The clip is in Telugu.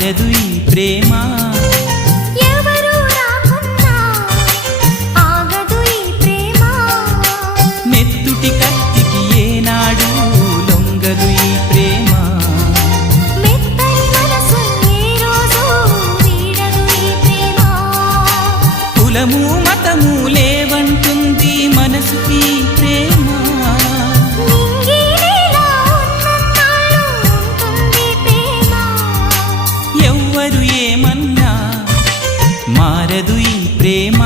మారదు ఈ ప్రేమ. ఎవరు రాకున్నా ఆగదు ఈ ప్రేమ. నెత్తుటి కత్తికి ఏనాడు లొంగదు ఈ ప్రేమ. మెత్తని మనసు ఏ రోజు వీడదు ఈ ప్రేమ. కులము మతము లేవంటుంది మనసుకి ప్రేమ. నింగినేలా ఉన్నన్నాళ్ళు ఉంటుంది ప్రేమ. ఎవ్వరు ఏమన్నా మారదు ఈ ప్రేమ.